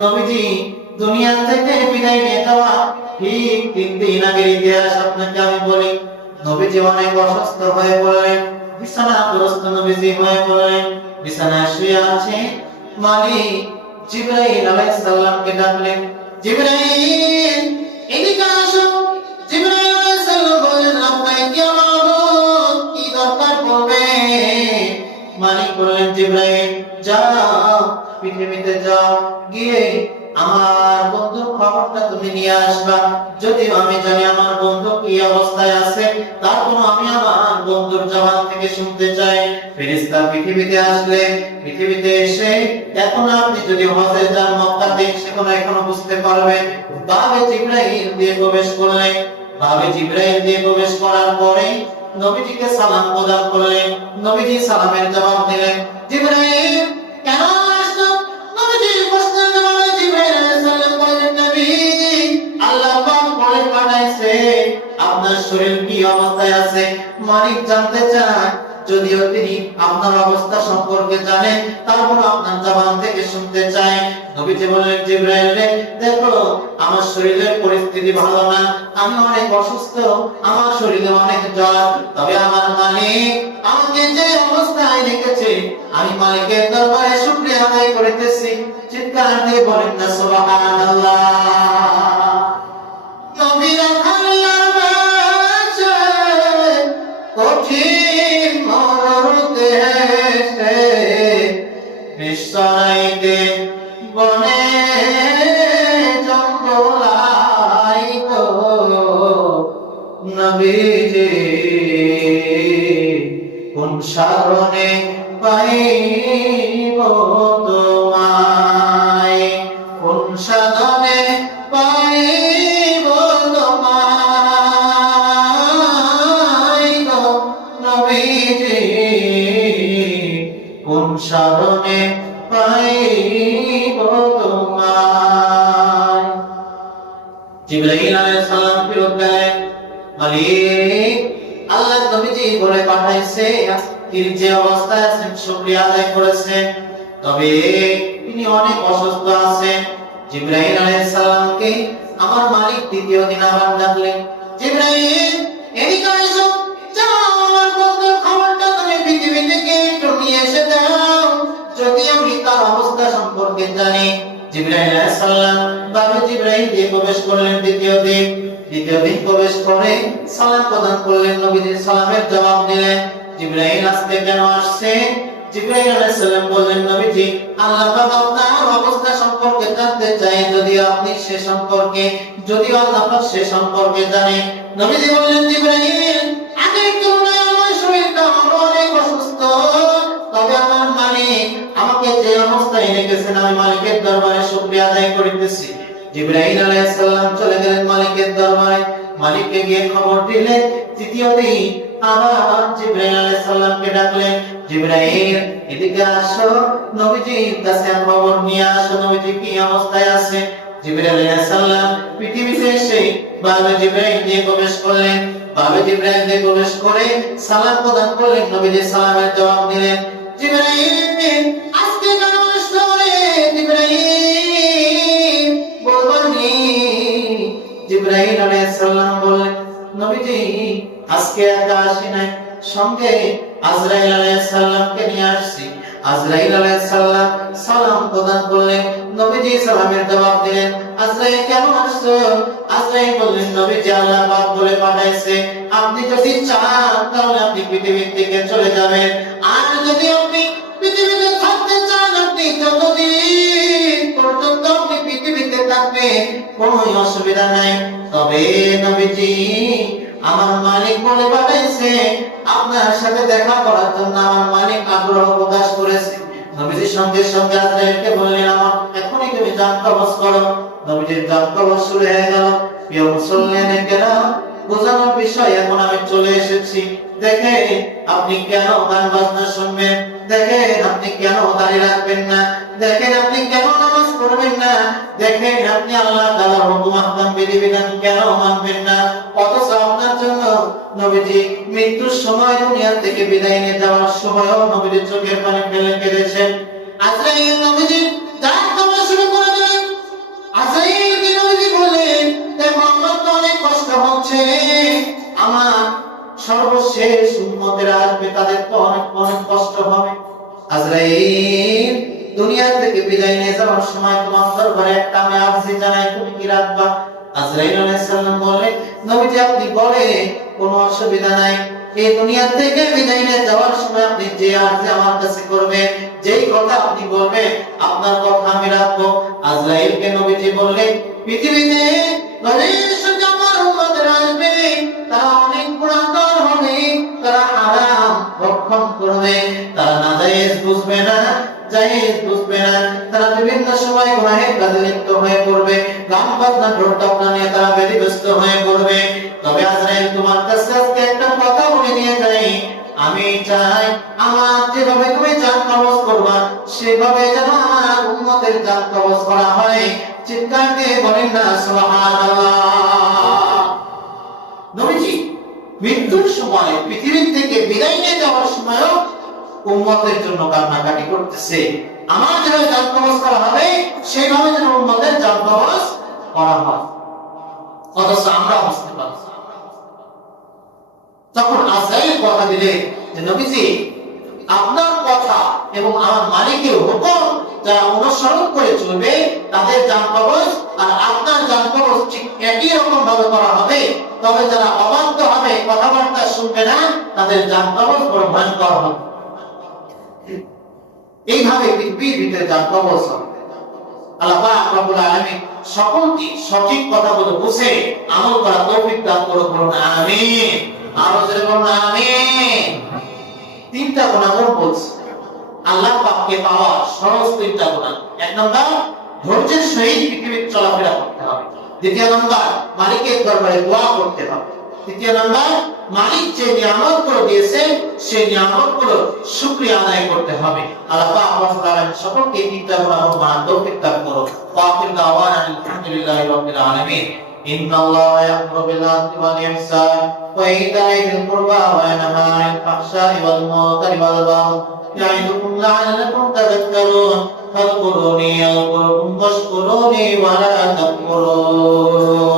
নবীজি দুনিয়া থেকে বিদায় নিয়ে যাওয়া ঠিক 3 দিন আগের ইতিহাস আপনাকে আমি বলি। নবীজি অনেক অসুস্থ হয়ে পড়লেন, বিছানাগ্রস্ত নবীজি হয়ে পড়লেন, বিছানায় শুয়ে আছে। মালিক জিবরাইল আলাইহিস সালামকে ডাকলেন, জিবরাইল এদিকে আসো। জিবরাইল আলাইহিস সালাম বললেন, লাব্বাইক ইয়া মাবুদ, কি দরকার পড়বে? মালিক বললেন, জিবরাইল যাও, পৃথিবীতে যাও, গিয়ে আমার বন্ধুর খবরটা তুমি নিয়ে আসবা। যদিও আমি জানি আমার বন্ধু কি অবস্থায় আছে, তারপর আমি আমার বন্ধুর জবান থেকে শুনতে চাই। ফেরেশতা পৃথিবীতে আসলে, পৃথিবীতে এসে এখন আপনি যদি হজে যান মক্কাতে, সেখানে এখনো বুঝতে পারবেন। বাবে জিবরাইল দিয়ে প্রবেশ করলেন। বাবে জিবরাইল দিয়ে প্রবেশ করার পরে নবীজিকে সালাম প্রদান করলেন। নবীজি সালামের জবাব দিলেন। জিবরাইল কেন আসলো? নবীজি প্রশ্নের জবাবে জিবরাইল আলাইহিস সালাম বললেন, নবী আল্লাহ পাক বলে পাঠাইছে আপনার শরীর কি অবস্থায় আছে মালিক জানতে চায়। যদিও তিনি আপনার অবস্থা সম্পর্কে জানেন, তারপর আপনার জবান থেকে শুনতে চায়। নবীজি বললেন, জিবরাইল রে দেখো, আমার শরীরের পরিস্থিতি ভালো না, আমি অনেক অসুস্থ, আমার শরীরে অনেক জ্বর। তবে আমার মালিক আমাকে যে অবস্থায় রেখেছে, আমি মালিকের দরবারে শুকরিয়া আদায় করিতেছি। চিৎকার দিয়ে বলেন না সুবহানাল্লাহ। নবীর ভালোবাসা কঠিন মরতে হেসে বিশ্বরাইতে বনে জঙ্গলাই গো নবীজি কোন সারণে পাইব তোমায়, কোন সাধনে পাইব তোমায় গো নবীজি, কোন সাধনে পাইব তোমায়। জিবরাইল আলাইহিস সালাম ফিরত গেলেন। মালিক আল্লাহ নবীজি বলে পাঠাইছে তিনি যে অবস্থায় আছেন শুকরিয়া আদায় করেছেন, তবে তিনি অনেক অসুস্থ আছেন। জিবরাইল আলাইহিস সালামকে আমার মালিক দ্বিতীয় দিন আবার ডাকলেন, জিবরাইল এদিকে এসো, যাও আমার বন্ধুর খবরটা তুমি পৃথিবী থেকে একটু নিয়ে এসে দাও, যদি আমি তার অবস্থা সম্পর্কে জানি। জিবরাইল আলাইহিস সালাম বাবা জিবরাইল দিয়ে প্রবেশ করলেন। দ্বিতীয় দিন প্রবেশ করে সালাম প্রদান করলেন। নবীজির সালামের জবাব দিলেন। জিবরাইল আজকে কেন আসছে? জিবরাইল আলাইহিস সালাম বললেন, নবীজি আল্লাহ পাক আপনার অবস্থা সম্পর্কে জানতে চাই, যদি আপনি সে সম্পর্কে, যদি আল্লাহ পাক সে সম্পর্কে জানেন। নবীজি বললেন, জিবরাইল আগের তুলনায় আমার শরীরটা অনেক অসুস্থ, তবে আমার মালিক আমাকে যে অবস্থায় রেখেছেন, আমি মালিকের দরবারে শুকরিয়া আদায় করিতেছি। জিবরাইল আলাইহিস সালাম চলে গেলেন মালিকের দরবারে। মালিককে গিয়ে খবর দিলেন। তৃতীয় দিন আবার জিবরাইল আলাইহিস সালামকে ডাকলেন, জিবরাইল এদিকে আসো, নবীজির কাছে খবর নিয়ে আসো, নবীজি কি অবস্থায় আছে। জিবরাইল আলাইহিস সালাম পৃথিবীতে এসে বাবে জিবরাইল দিয়ে প্রবেশ করলেন। বাবে জিবরাইল দিয়ে প্রবেশ করে সালাম প্রদান করলেন। নবীজি সালামের জবাব দিলেন। জিবরাইল আজকে কেন আসলো রে জিবরাইল, বলবনি। জিবরাইল আলাইহিস সালাম বললেন, নবীজি আজকে একা আসি নাই, সঙ্গে আজরাইল আলাইহিস সালামকে নিয়ে আসছি। আজরাইল আলাইহিস সালাম সালাম প্রদান করলেন। নবীজি সালামের জবাব দিলেন। আজরাইল কেমন আসছো? আজরাইল বললেন, নবীজি আল্লাহ পাক বলে পাঠাইছে আপনি যদি চান তাহলে আপনি পৃথিবী থেকে চলে যাবেন, আর যদি আপনি পৃথিবীতে থাকতে চান, আপনি যতদিন পর্যন্ত আপনি পৃথিবীতে থাকবেন কোনো অসুবিধা নাই। তবে নবীজি আমার মালিক বলে পাঠাইছে আপনার সাথে দেখা করার জন্য, আমার মালিক আগ্রহ প্রকাশ করেছে। নবীজির সঙ্গে সঙ্গে আজরাইলকে বললেন, আমার এখনই তুমি জান কবজ করো। নবীজির জান কবজ শুরু হয়ে গেল। প্রিয় মুসলমানের কেরাম, বোঝানোর বিষয় এখন আমি চলে এসেছি। দেখেন আপনি কেন গান বাজনা শুনবেন, দেখেন আপনি কেন দাঁড়িয়ে রাখবেন না, দেখেন আপনি কেন নামাজ পড়বেন না, দেখেন আপনি আল্লাহ তাআলার হুকুম আহকাম বিধিবিধান কেন মানবেন না। অথচ আপনার জন্য নবীজি মৃত্যুর সময় দুনিয়া থেকে বিদায় নিয়ে যাওয়ার সময়ও নবীজির চোখের পানি ফেলে কেঁদেছেন। আজরাইল নবীজি জান কবজ শুরু করে দিলেন। আমার সর্বশেষ উম্মতেরা আসবে, তাদের তো অনেক অনেক কষ্ট হবে। আজরাইল দুনিয়া থেকে বিদায় নিয়ে যাওয়ার সময় তোমার দরবারে একটা আমি আরজি জানাই, তুমি কি রাখবা? আজরাইল আলাইহিস সালাম বলে, নবীজি আপনি বলে, কোনো অসুবিধা নাই। এই দুনিয়া থেকে বিদায় নিয়ে যাওয়ার সময় আপনি যে আরজি আমার কাছে করবেন, যেই কথা আপনি বলবেন, আপনার কথা আমি রাখবো। আজরাইলকে নবীজি বললেন, পৃথিবীতে আমার উম্মতেরা আসবে, তারা অনেক গুনাহগার হবে, তারা হারাম ভক্ষণ করবে, তারা নাজায়েজ বুঝবে না, জায়েজ বুঝবে না, তারা বিভিন্ন সময় গুনাহের কাজে লিপ্ত হয়ে পড়বে, গান বাজনা ঢোল তবলা নিয়ে তারা ব্যতিব্যস্ত হয়ে পড়বে। তবে আজরাইল তোমার কাছে আজকে একটা কথা বলে নিয়ে যাই, আমি চাই আমার যেভাবে তুমি জান কবজ করবা, সেভাবে যেন আমার উম্মতের জান কবজ করা হয়। চিৎকার দিয়ে বলেন না সুবহানাল্লাহ। নবীজি মৃত্যুর সময়, পৃথিবী থেকে বিদায় নিয়ে যাওয়ার সময়ও উম্মতের জন্য কান্নাকাটি করতেছে, আমার যেভাবে জান কবজ করা হবে সেইভাবে যেন উম্মতের জান কবজ করা হয়। অথচ আমরা বুঝতে পারছি। তখন আজরাইল কথা দিলে যে নবীজি আপনার কথা এবং আমার মালিকের হুকুম যারা অনুসরণ করে চলবে তাদের জান কবজ আর আপনার জান কবজ ঠিক একই রকম ভাবে করা হবে। তবে যারা অবাধ্য হবে, কথাবার্তা শুনবে না, তাদের জান কবজ বড় ভয়ঙ্কর হবে। এইভাবে পৃথিবীর ভিতরে জান কবজ হবে। আল্লাহ পাক রব্বুল আলামিন সকলকে সঠিক কথাগুলো বুঝে আমল করার তৌফিক দান করুন, আমিন। আরো জোরে বলুন আমিন। তিনটা গুণাগুণ বলছে আল্লাহ পাককে পাওয়ার সহজ তিনটা গুণাগুণ। এক নম্বর, ধৈর্যের সহিত পৃথিবীতে চলাফেরা করতে হবে। দ্বিতীয় নম্বর, মালিকের দরবারে দোয়া করতে হবে। তৃতীয় নম্বর, মালিক যে নিয়ামতগুলো দিয়েছে সেই নিয়ামতগুলো শুকরিয়া আদায় করতে হবে। আল্লাহ পাক রব্বুল আলামিন সকলকে তিনটা গুণাগুণ মানার তৌফিক দান করুন। ওয়াকিল দাওয়ানা আলহামদুলিল্লাহি রাব্বিল আলামিন। ইন্নাল্লাহা ইয়া'মুরু বিল আদলি ওয়াল ইহসান ওয়া ইতা'i যিল কুরবা ওয়া ইয়ানহা আনিল ফাহশা'i ওয়াল মুনকারি ওয়াল বাগই ইয়া'iদুকুম লা'আল্লাকুম তাযাক্কারুন। ফাযকুরুনি আযকুরকুম ওয়াশকুরুনি ওয়া লা তাকফুরুন।